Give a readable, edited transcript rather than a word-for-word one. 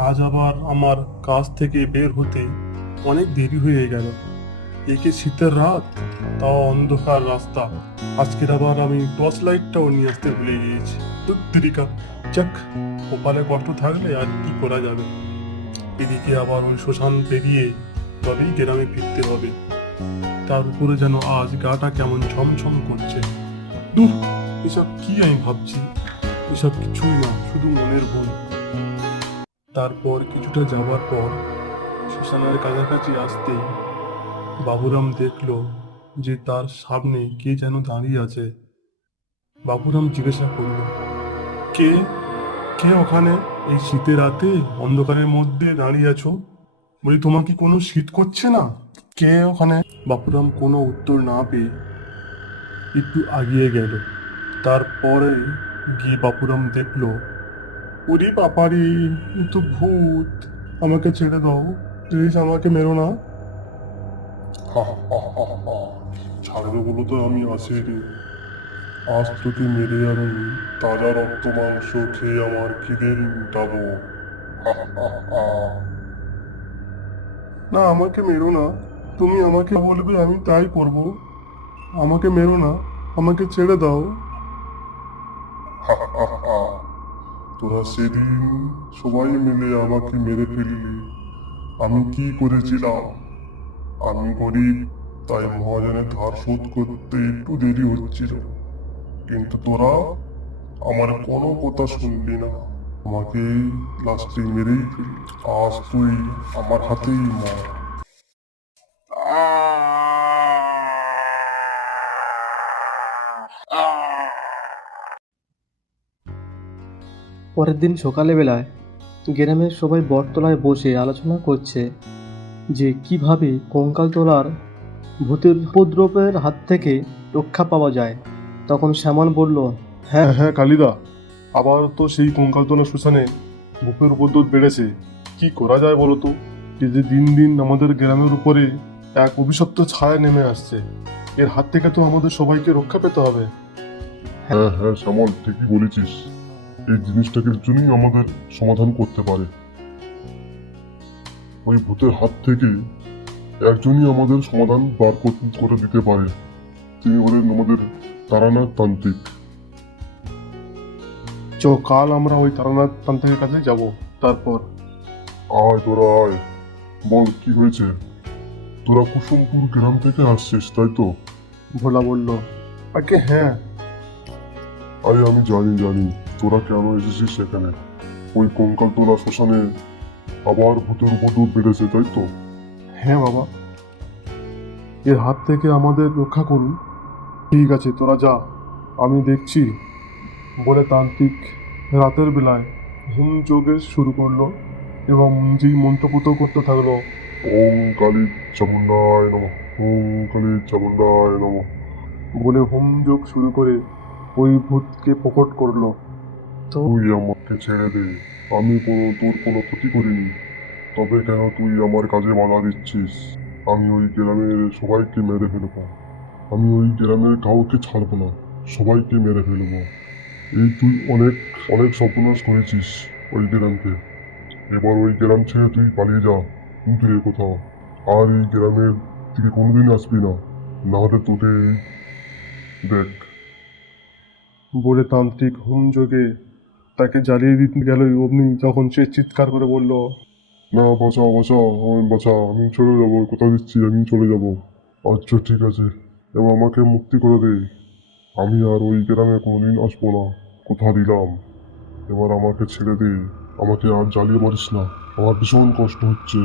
আজ আবার আমার কাজ থেকে বের হতে অনেক দেরি হয়ে গেল। একে শীতের রাত, তাও অন্ধকার রাস্তা। আজকের আবার আমি টর্চ লাইটটাও নিয়ে আসতে ভুলে গিয়েছি। দুত্তিরিকা, যাক, কপালে কষ্ট থাকলে আর কি করা যাবে। এদিকে আবার ওই শ্মশান পেরিয়ে তবেই গ্রামে ফিরতে হবে। তার উপরে যেন আজ গাটা কেমন ছমছম করছে। দূর, এসব কি আমি ভাবছি? এসব কিছুই না, শুধু মনের ভুল। তারপর কিছুটা যাওয়ার পর শ্মশানের কাছাকাছি আসতেই বাবুরাম দেখলো যে তার সামনে কে যেন দাঁড়িয়ে আছে। বাবুরাম জিজ্ঞাসা করলো, কে? কে ওখানে এই শীতের রাতে অন্ধকারের মধ্যে দাঁড়িয়ে আছো? বলি, তোমার কি কোনো শীত করছে না? কে ওখানে? বাবুরাম কোনো উত্তর না পেয়ে একটু আগিয়ে গেল। তারপরে গিয়ে বাপুরাম দেখলো, ওরে বাপারে, এ তো ভূত। আমাকে ছেড়ে দাও, প্লিজ, আমাকে মেরো না। ছাড়বে বলো তো আমি আসিনি। আজ তোকে মেরে আমি তাজা রক্ত মাংস খেয়ে আমার খিদে মিটাবো। না, আমাকে মেরো না। তুমি আমাকে বলবে আমি তাই করব। আমাকে মেরো না, আমাকে ছেড়ে দাও। তোরা সেদিন সবাই মিলে আমাকে মেরে ফেললি। আমি কি করেছিলাম? আমি গরিব, তাই মহাজনের ধার শোধ করতে একটু দেরি হচ্ছিল। কিন্তু তোরা আমার কোনো কথা শুনলি না, আমাকে লাস্টে মেরেই ফেললি। আজ তুই আমার হাতেই মর। পরের দিন সকালবেলায় গ্রামের সবাই বটতলায় বসে আলোচনা করছে যে কিভাবে কঙ্কালতলার ভূতের উপদ্রবের হাত থেকে রক্ষা পাওয়া যায়। তখন শ্যামল বলল, হ্যাঁ হ্যাঁ, কালিদা, আবার তো সেই কঙ্কালতলা শ্মশানে ভূপের উপদ্রব বেড়েছে। কি করা যায় বলো তো? এই যে দিন দিন আমাদের গ্রামের উপরে এক অভিশপ্ত ছায়া নেমে আসছে, এর হাত থেকে তো আমাদের সবাইকে রক্ষা পেতে হবে। হ্যাঁ হ্যাঁ শ্যামল, ঠিকই বলেছিস। এই জিনিসটাকে জন্যই আমাদের সমাধান করতে পারে। ওই ভূতের হাত থেকে একজনই আমাদের সমাধান বার করে দিতে পারে। তিনি হলেন আমাদের তারানাথ তান্ত্রিক। কাল আমরা ওই তারানাথ তান্ত্রিকের কাছে যাব। তারপর আয়, তোরা আয়, বল কি হয়েছে? তোরা কুসুমপুর গ্রাম থেকে আসছিস, তাই তো? ভোলা বলল, আগে হ্যাঁ। আরে আমি জানি জানি তোরা কেন এসেছিস সেখানে। ওই কঙ্কালতলা শ্মশানে আবার ভূতের উপদ্রব বেড়েছে, তাই তো? হ্যাঁ বাবা, এর হাত থেকে আমাদের রক্ষা করুন। ঠিক আছে, তোরা যা, আমি দেখছি। বলে তান্ত্রিক রাতের বেলায় হোম যোগে শুরু করলো এবং যেই মন্ত্রপুত করতে থাকলো, ওম কালী চামুন্ডায় নমঃ, ওম কালী চামুন্ডায় নমঃ বলে হোম যোগ শুরু করে ওই ভূতকে প্রকট করলো। তুই আমাকে ছেড়ে দে, আমি তোর কোনো ক্ষতি করিনি। তবে কেন তুই আমার কাজে বাধা দিচ্ছিস? আমি ওই গ্রামের সবাইকে মেরে ফেলবো। আমি ওই গ্রামের কাউকে ছাড়বো না, সবাইকে মেরে ফেলবো। এই তুই অনেক অনেক সর্বনাশ করেছিস ওই গ্রামকে। এবার ওই গ্রাম ছেড়ে তুই পালিয়ে যা, কিন্তু এ কোথাও আর এই গ্রামের দিকে কোনোদিন আসবি না, না হলে তোকে দেখ। বলে তান্ত্রিক হোম যোগে তাকে জ্বালিয়ে দিতে গেল। অমনি তখন সে চিৎকার করে বলল, না, বাঁচাও বাঁচাও, আমায় বাঁচাও, আমি চলে যাবো, কথা দিচ্ছি আমি চলে যাব। আচ্ছা ঠিক আছে, এবার আমাকে মুক্তি করে দে। আমি আর ওই গ্রামে কোনোদিন আসবো না, কথা দিলাম। এবার আমাকে ছেড়ে দে, আমাকে আর জ্বালিয়ে মারিস না, আমার ভীষণ কষ্ট হচ্ছে।